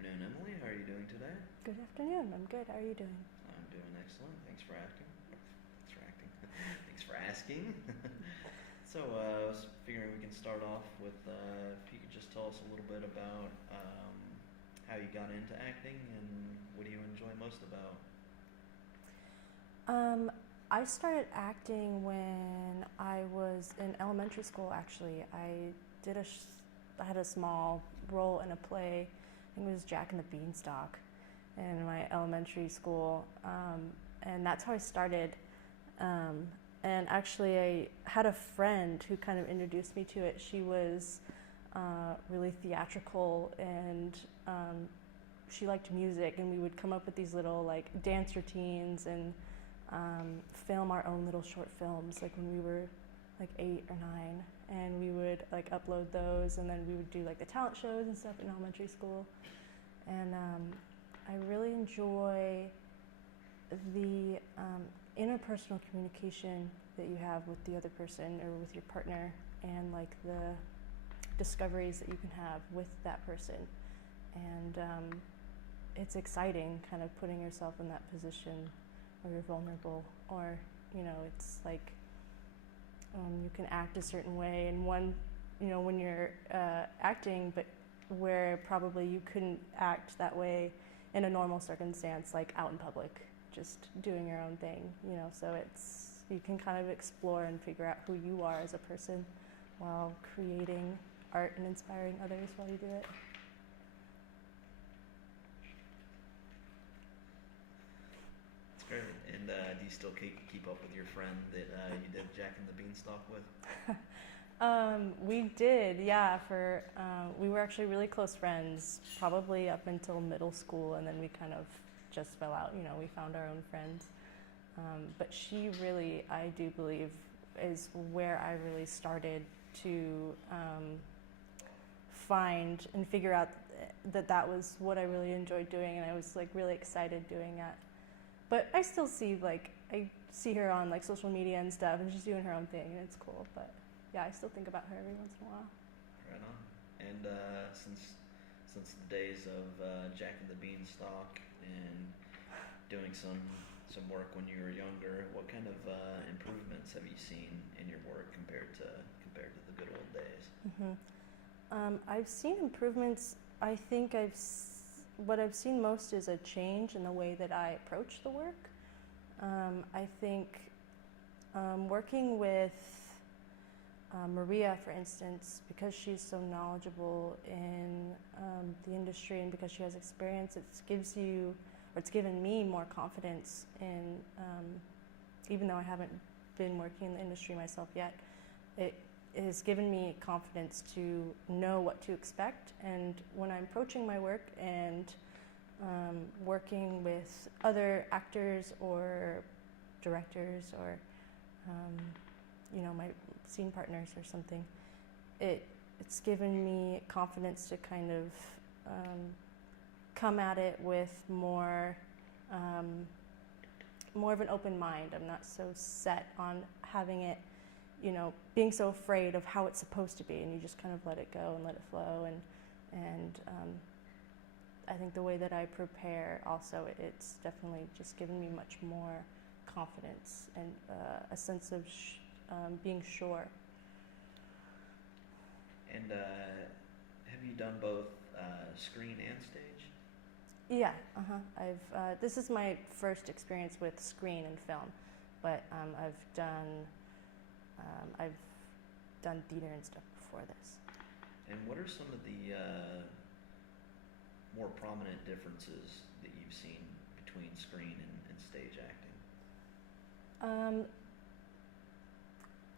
afternoon, Emily. How are you doing today? Good afternoon. I'm good. How are you doing? I'm doing excellent. Thanks for asking. Thanks for acting. Thanks for asking. I was figuring we can start off with if you could just tell us a little bit about how you got into acting and what do you enjoy most about. Um, I started acting when I was in elementary school. Actually, I had a small role in a play. I think it was Jack and the Beanstalk, in my elementary school, and that's how I started. Um, and actually, I had a friend who kind of introduced me to it. She was really theatrical, and she liked music, and we would come up with these little like dance routines and film our own little short films, like when we were like 8 or 9, and we would like upload those, and then we would do like the talent shows and stuff in elementary school. And I really enjoy the interpersonal communication that you have with the other person or with your partner, and like the discoveries that you can have with that person. And it's exciting kind of putting yourself in that position where you're vulnerable, or it's like you can act a certain way and when you're acting, but where probably you couldn't act that way in a normal circumstance, like out in public, just doing your own thing, so you can kind of explore and figure out who you are as a person while creating art and inspiring others while you do it. It's great. And do you still keep up with your friend that you did Jack and the Beanstalk with? We did, yeah. We were actually really close friends, probably up until middle school, and then we kind of just fell out. We found our own friends. But she really, I do believe, is where I really started to find and figure out that was what I really enjoyed doing, and I was like really excited doing that. But I still I see her on like social media and stuff, and she's doing her own thing, and it's cool. But yeah, I still think about her every once in a while. Right on. And since the days of Jack and the Beanstalk and doing some work when you were younger, what kind of improvements have you seen in your work compared to the good old days? I've seen improvements. I think what I've seen most is a change in the way that I approach the work. I think working with Maria, for instance, because she's so knowledgeable in the industry and because she has experience, it's given me more confidence in, even though I haven't been working in the industry myself yet, it has given me confidence to know what to expect. And when I'm approaching my work and working with other actors or directors or my scene partners or something, it's given me confidence to kind of come at it with more of an open mind. I'm not so set on having it, being so afraid of how it's supposed to be, and you just kind of let it go and let it flow. And I think the way that I prepare also, it's definitely just given me much more confidence and a sense of being sure. And have you done both screen and stage? Yeah, this is my first experience with screen and film, but I've done theater and stuff before this. And what are some of the more prominent differences that you've seen between screen and stage acting?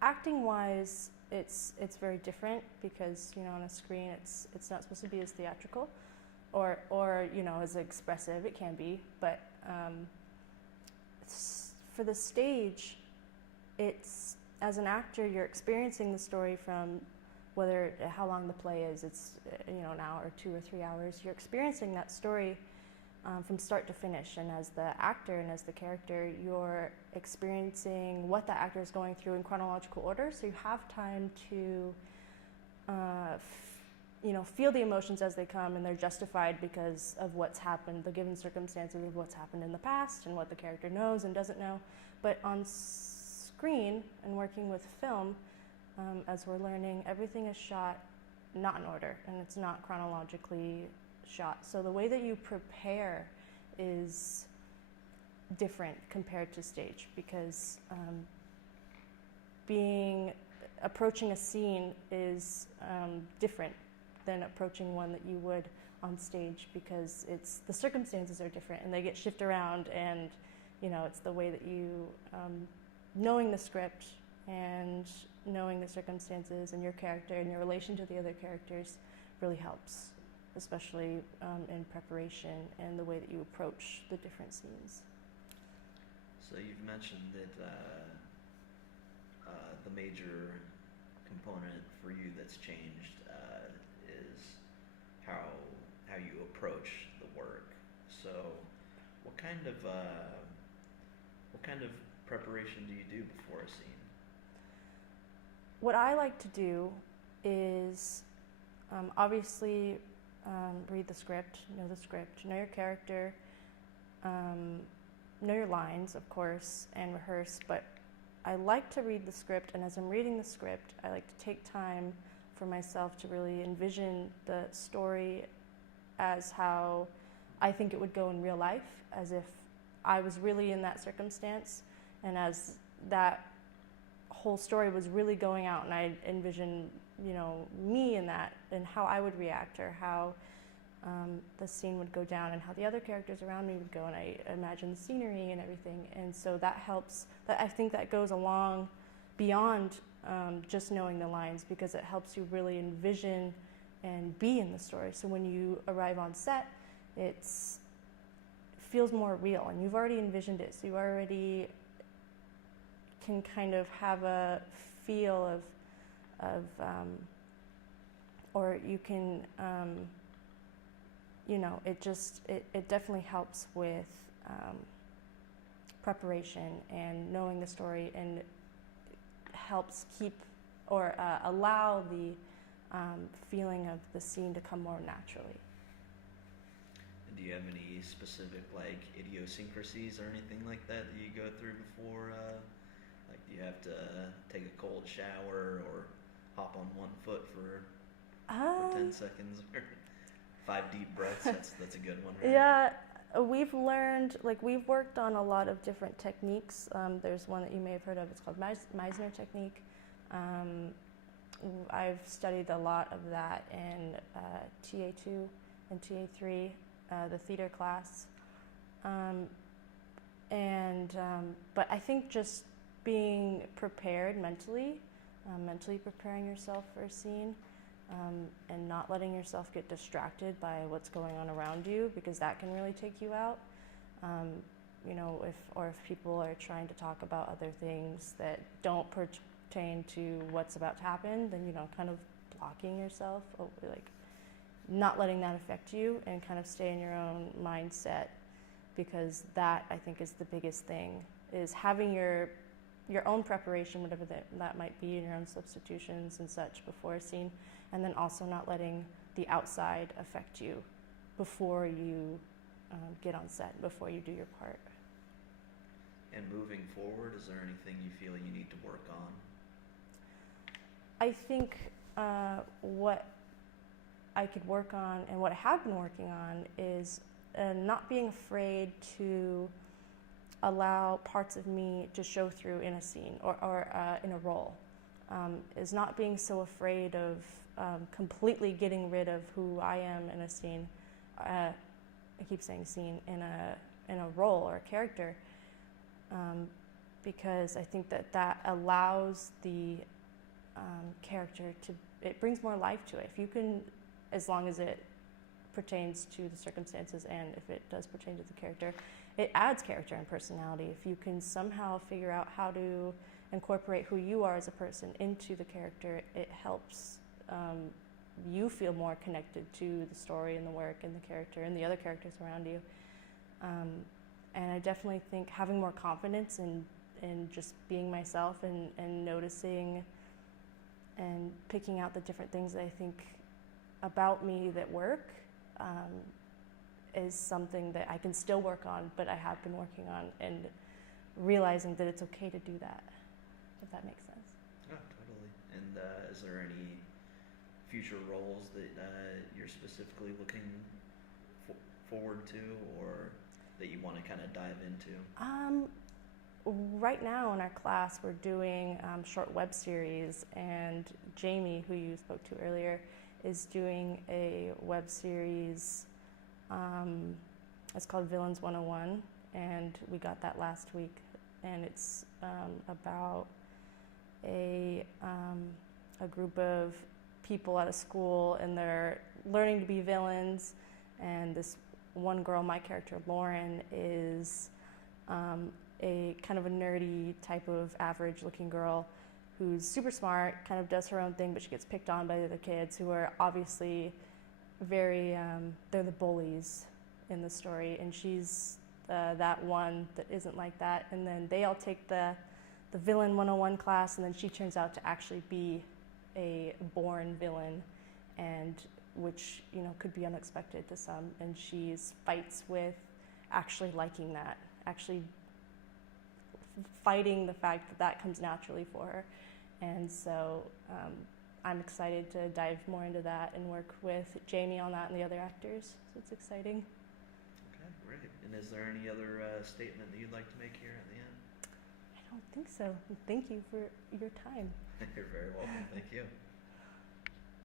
Acting wise, it's very different because on a screen it's not supposed to be as theatrical or as expressive. It can be, but for the stage, it's, as an actor, you're experiencing the story from how long the play is. It's an hour or 2 or 3 hours. You're experiencing that story from start to finish, and as the actor and as the character, you're experiencing what the actor is going through in chronological order, so you have time to feel the emotions as they come, and they're justified because of what's happened, the given circumstances of what's happened in the past and what the character knows and doesn't know. But on screen and working with film, as we're learning, everything is shot not in order, and it's not chronologically shot. So the way that you prepare is different compared to stage, because approaching a scene is different than approaching one that you would on stage, because the circumstances are different and they get shifted around, and it's the way that you knowing the script and knowing the circumstances and your character and your relation to the other characters really helps, especially in preparation and the way that you approach the different scenes. So you've mentioned that the major component for you that's changed is how you approach the work. So what kind of preparation do you do before a scene? What I like to do is obviously read the script, know your character, know your lines, of course, and rehearse. But I like to read the script, and as I'm reading the script, I like to take time for myself to really envision the story as how I think it would go in real life, as if I was really in that circumstance, and as that whole story was really going out, and I envision, me in that, and how I would react, or how the scene would go down, and how the other characters around me would go, and I imagine the scenery and everything. And so that helps. I think that goes along beyond just knowing the lines, because it helps you really envision and be in the story. So when you arrive on set, it feels more real, and you've already envisioned it, so you already can kind of have a feel of or you can it definitely helps with preparation and knowing the story, and helps keep or allow the feeling of the scene to come more naturally. Do you have any specific idiosyncrasies or anything like that you go through before? Do you have to take a cold shower or hop on one foot for 10 seconds or 5 deep breaths? That's a good one, right? Yeah, we've learned, we've worked on a lot of different techniques. There's one that you may have heard of. It's called Meisner technique. I've studied a lot of that in TA2 and TA3, the theater class. But I think just being prepared mentally preparing yourself for a scene, and not letting yourself get distracted by what's going on around you, because that can really take you out. If people are trying to talk about other things that don't pertain to what's about to happen, then kind of blocking yourself, not letting that affect you, and kind of stay in your own mindset, because that, I think, is the biggest thing, is having your own preparation, whatever that might be, and your own substitutions and such before a scene, and then also not letting the outside affect you before you get on set, before you do your part. And moving forward, is there anything you feel you need to work on? I think what I could work on, and what I have been working on, is not being afraid to allow parts of me to show through in a scene or in a role. Is not being so afraid of completely getting rid of who I am in a scene. I keep saying scene, in a role or a character, because I think that allows the character it brings more life to it. If you can, as long as it pertains to the circumstances, and if it does pertain to the character, it adds character and personality. If you can somehow figure out how to incorporate who you are as a person into the character, it helps you feel more connected to the story and the work and the character and the other characters around you. And I definitely think having more confidence in just being myself, and noticing and picking out the different things that I think about me that work is something that I can still work on, but I have been working on, and realizing that it's okay to do that, if that makes sense. Oh, totally. And is there any future roles that you're specifically looking forward to, or that you want to kind of dive into? Right now in our class, we're doing short web series, and Jamie, who you spoke to earlier, is doing a web series. It's called Villains 101, and we got that last week, and it's about a group of people at a school, and they're learning to be villains, and this one girl, my character Lauren, is a kind of a nerdy type of average looking girl who's super smart, kind of does her own thing, but she gets picked on by the other kids who are obviously very, they're the bullies in the story, and she's that one that isn't like that. And then they all take the Villain 101 class, and then she turns out to actually be a born villain, and which, you know, could be unexpected to some, and she fights with actually liking that, actually fighting the fact that that comes naturally for her. And so I'm excited to dive more into that and work with Jamie on that and the other actors. So it's exciting. Okay, great. And is there any other statement that you'd like to make here at the end? I don't think so. Thank you for your time. You're very welcome. Thank you.